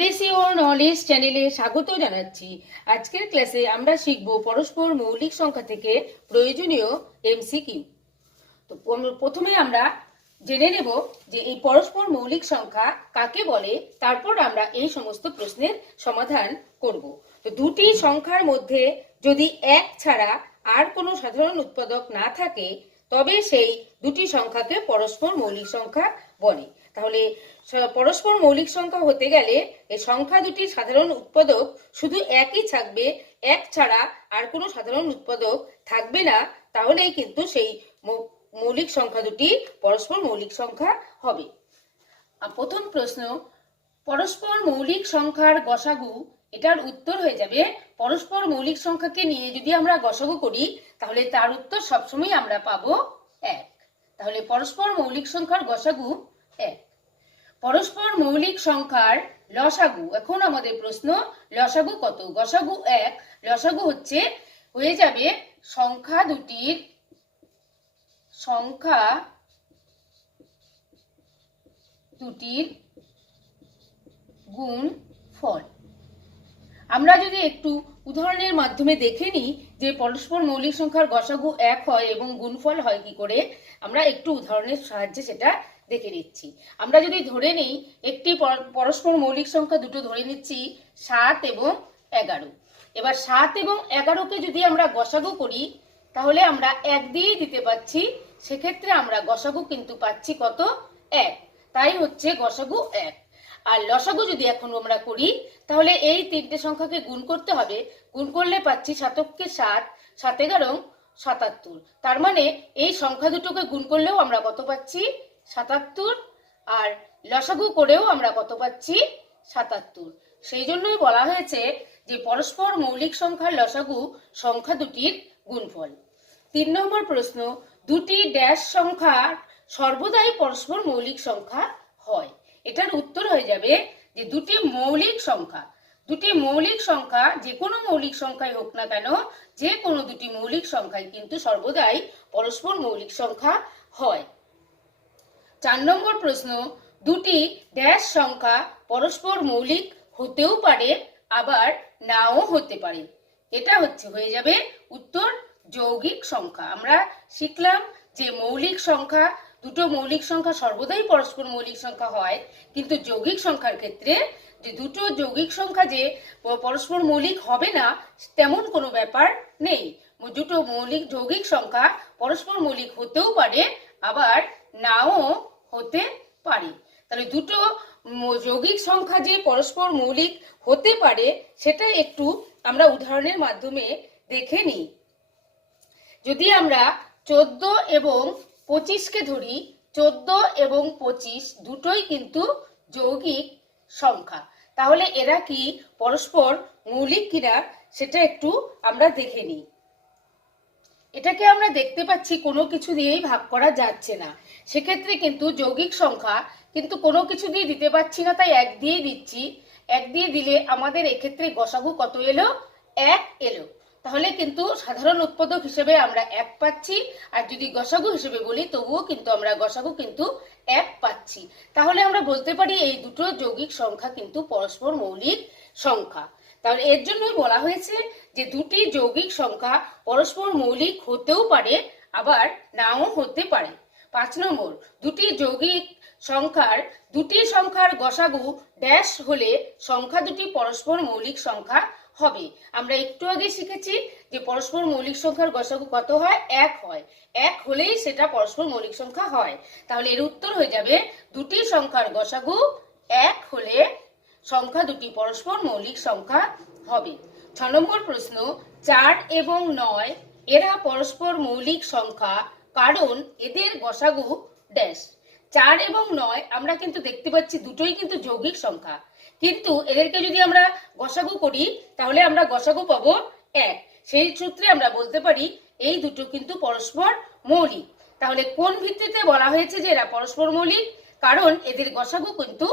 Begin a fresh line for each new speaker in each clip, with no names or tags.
Ratio knowledge চ্যানেলে স্বাগত জানাচ্ছি। আজকের ক্লাসে আমরা শিখব পরস্পর মৌলিক সংখ্যা থেকে প্রয়োজনীয় এমসিকিউ তো প্রথমে আমরা জেনে নেব যে এই পরস্পর মৌলিক সংখ্যা কাকে বলে, তারপর আমরা এই সমস্ত প্রশ্নের সমাধান করব। তো দুটি সংখ্যার মধ্যে যদি এক ছাড়া আর কোনো সাধারণ উৎপাদক না থাকে, তবে সেই দুটি সংখ্যাকে পরস্পর মৌলিক সংখ্যা বলে। তাহলে পরস্পর মৌলিক সংখ্যা হতে গেলে এই সংখ্যা দুটির সাধারণ উৎপাদক শুধু একই থাকবে, এক ছাড়া আর কোনো সাধারণ উৎপাদক থাকবে না, তাহলেই কিন্তু সেই মৌলিক সংখ্যা দুটি পরস্পর মৌলিক সংখ্যা হবে। প্রথম প্রশ্ন, পরস্পর মৌলিক সংখ্যার গসাগু, এটার উত্তর হয়ে যাবে, পরস্পর মৌলিক সংখ্যাকে নিয়ে যদি আমরা গসাগু করি, তাহলে তার উত্তর সবসময় আমরা পাবো এক। তাহলে পরস্পর মৌলিক সংখ্যার গসাগু এক। পরস্পর মৌলিক সংখ্যার লসাগু। এখন আমাদের প্রশ্ন, লসাগু কত? গসাগু এক, লসাগু হচ্ছে, হয়ে যাবে সংখ্যা দুটির সংখ্যা দুটির গুণ ফল। আমরা যদি একটু উদাহরণের মাধ্যমে দেখে নিই যে পরস্পর মৌলিক সংখ্যার গসাগু এক হয় এবং গুণফল হয় কি করে, আমরা একটু উদাহরণের সাহায্যে সেটা দেখে নিচ্ছি। আমরা যদি ধরে নিই, একটি পর- পরস্পর মৌলিক সংখ্যা দুটো ধরে নিচ্ছি, সাত এবং এগারো। এবার সাত এবং এগারোকে যদি আমরা গসাগু করি, তাহলে আমরা এক দিয়েই দিতে পাচ্ছি, সেক্ষেত্রে আমরা গসাগু কিন্তু পাচ্ছি কত? এক। তাই হচ্ছে গসাগু এক। আর লসাগু যদি এখন আমরা করি, তাহলে এই তিনটে সংখ্যাকে গুণ করতে হবে। গুণ করলে পাচ্ছি সাতককে সাত সাত এগারো, সাতাত্তর। তার মানে এই সংখ্যা দুটোকে গুণ করলেও আমরা কত পাচ্ছি? সাতাত্তর আর লসাগু করেও আমরা কত পাচ্ছি? সাতাত্তর। সেই জন্যই বলা হয়েছে যে পরস্পর মৌলিক সংখ্যার লসাগু সংখ্যা দুটির গুণফল। তিন নম্বর প্রশ্ন, দুটি ড্যাশ সংখ্যার সর্বদাই পরস্পর মৌলিক সংখ্যা হয়। এটার উত্তর হয়ে যাবে যে দুটি মৌলিক সংখ্যা। দুটি মৌলিক সংখ্যা যে কোনো মৌলিক সংখ্যাই হোক না কেন, যে কোনো দুটি মৌলিক সংখ্যাই কিন্তু সর্বদাই পরস্পর মৌলিক সংখ্যা হয়। চার নম্বর প্রশ্ন, দুটি ড্যাশ সংখ্যা পরস্পর মৌলিক হতেও পারে, আবার নাও হতে পারে। এটা হচ্ছে, হয়ে যাবে উত্তর যৌগিক সংখ্যা। আমরা শিখলাম যে মৌলিক সংখ্যা, দুটো মৌলিক সংখ্যা সর্বদাই পরস্পর মৌলিক সংখ্যা হয়, কিন্তু যৌগিক সংখ্যার ক্ষেত্রে যে দুটো যৌগিক সংখ্যা যে পরস্পর মৌলিক হবে না, তেমন কোনো ব্যাপার নেই। দুটো মৌলিক, যৌগিক সংখ্যা পরস্পর মৌলিক হতেও পারে, আবার নাও হতে পারে। তাহলে দুটো যৌগিক সংখ্যা যে পরস্পর মৌলিক হতে পারে, সেটা একটু আমরা উদাহরণের মাধ্যমে দেখে নিই। যদি আমরা চোদ্দ এবং পঁচিশকে ধরি, চোদ্দ এবং পঁচিশ দুটোই কিন্তু যৌগিক সংখ্যা। তাহলে এরা কি পরস্পর মৌলিক কিনা, সেটা একটু আমরা দেখে নিই। এটাকে আমরা দেখতে পাচ্ছি, কোনো কিছু দিয়েই ভাগ করা যাচ্ছে না। সেক্ষেত্রে কিন্তু যৌগিক সংখ্যা কিন্তু কোনো কিছু দিয়ে দিতে পারছি না, তাই এক দিয়েই দিচ্ছি। এক দিয়ে দিলে আমাদের এক্ষেত্রে গসাগু কত এলো? এক এলো। তাহলে কিন্তু সাধারণ উৎপাদক হিসেবে আমরা এক পাচ্ছি, আর যদি গসাগু হিসেবে বলি, তবুও কিন্তু আমরা গসাগু কিন্তু এক পাচ্ছি। তাহলে আমরা বলতে পারি এই দুটো যৌগিক সংখ্যা কিন্তু পরস্পর মৌলিক সংখ্যা। তাহলে এর জন্যই বলা হয়েছে যে দুটি যৌগিক সংখ্যা পরস্পর মৌলিক হতেও পারে, আবার নাও হতে পারে। পাঁচ নম্বর, দুটি যৌগিক সংখ্যার, দুটি সংখ্যার গসাগু ড্যাশ হলে সংখ্যা দুটি পরস্পর মৌলিক সংখ্যা হবে। আমরা একটু আগে শিখেছি যে পরস্পর মৌলিক সংখ্যার গসাগু কত হয়? এক হয়। এক হলেই সেটা পরস্পর মৌলিক সংখ্যা হয়। তাহলে এর উত্তর হয়ে যাবে, দুটি সংখ্যার গসাগু এক হলে সংখ্যা দুটি, পরস্পর মৌলিক সংখ্যা হবে। ছ নম্বর প্রশ্ন, চার এবং নয়, এরা পরস্পর মৌলিক সংখ্যা, কারণ এদের গসাগু ড্যাশ চার এবং নয়, আমরা কিন্তু দেখতে পাচ্ছি দুটোই কিন্তু যৌগিক সংখ্যা। কিন্তু এদেরকে যদি আমরা গসাগু করি, তাহলে আমরা গসাগু পাবো এক। সেই সূত্রে আমরা বলতে পারি, এই দুটো কিন্তু পরস্পর মৌলিক। তাহলে কোন ভিত্তিতে বলা হয়েছে যে এরা পরস্পর মৌলিক? কারণ এদের গসাগু কিন্তু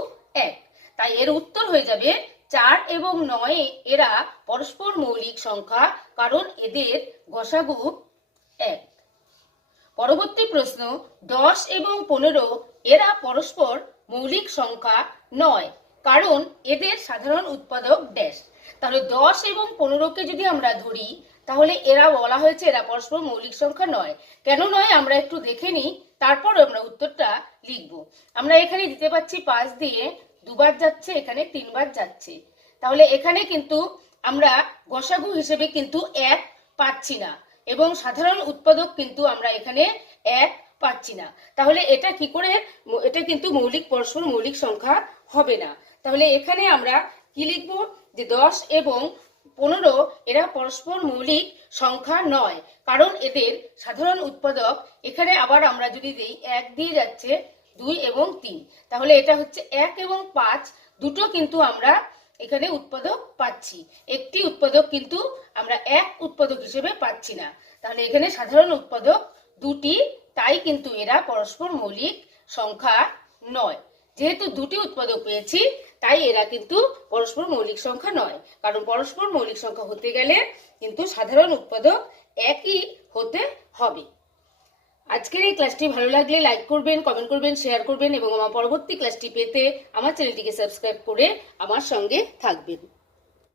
এক। তাই এর উত্তর হয়ে যাবে চার এবং নয়। এরা পরস্পর মৌলিক সংখ্যা, কারণ এদের গসাগু এক। পরবর্তী প্রশ্ন, দশ এবং পনেরো, এরা পরস্পর মৌলিক সংখ্যা নয়, কারণ এদের সাধারণ উৎপাদক ড্যাশ তাহলে দশ এবং পনেরোকে যদি আমরা ধরি, তাহলে এরা বলা হয়েছে এরা পরস্পর মৌলিক সংখ্যা নয়। কেন নয়? আমরা একটু দেখে নিই, তারপর আমরা উত্তরটা লিখব। আমরা এখানে দিতে পাচ্ছি পাঁচ দিয়ে দুবার যাচ্ছে, এখানে তিনবার যাচ্ছে। তাহলে এখানে কিন্তু আমরা গসাগু হিসেবে কিন্তু এক পাচ্ছি না এবং সাধারণ উৎপাদক কিন্তু আমরা এখানে এক পাচ্ছি না। তাহলে এটা কি করে এটা কিন্তু মৌলিক পরস্পর মৌলিক সংখ্যা হবে না। তাহলে এখানে আমরা কি লিখব? যে দশ এবং পনেরো এরা পরস্পর মৌলিক সংখ্যা নয়। কারণ এদের সাধারণ উৎপাদক এখানে আবার আমরা যদি দিই এক দিয়ে যাচ্ছে দুই এবং তিন। তাহলে এটা হচ্ছে এক এবং পাঁচ, দুটো কিন্তু আমরা এখানে উৎপাদক পাচ্ছি। একটি উৎপাদক কিন্তু আমরা এক উৎপাদক হিসেবে পাচ্ছি না। তাহলে এখানে সাধারণ উৎপাদক দুটি, তাই কিন্তু এরা পরস্পর মৌলিক সংখ্যা নয়। যেহেতু দুটি উৎপাদক পেয়েছি, তাই এরা কিন্তু পরস্পর মৌলিক সংখ্যা নয়। কারণ পরস্পর মৌলিক সংখ্যা হতে গেলে কিন্তু সাধারণ উৎপাদক একই হতে হবে। আজকের এই ক্লাসটি ভালো লাগলে লাইক করবেন কমেন্ট করবেন শেয়ার করবেন এবং আমার পরবর্তী ক্লাসটি পেতে আমার চ্যানেলটিকে সাবস্ক্রাইব করে আমার সঙ্গে থাকবেন।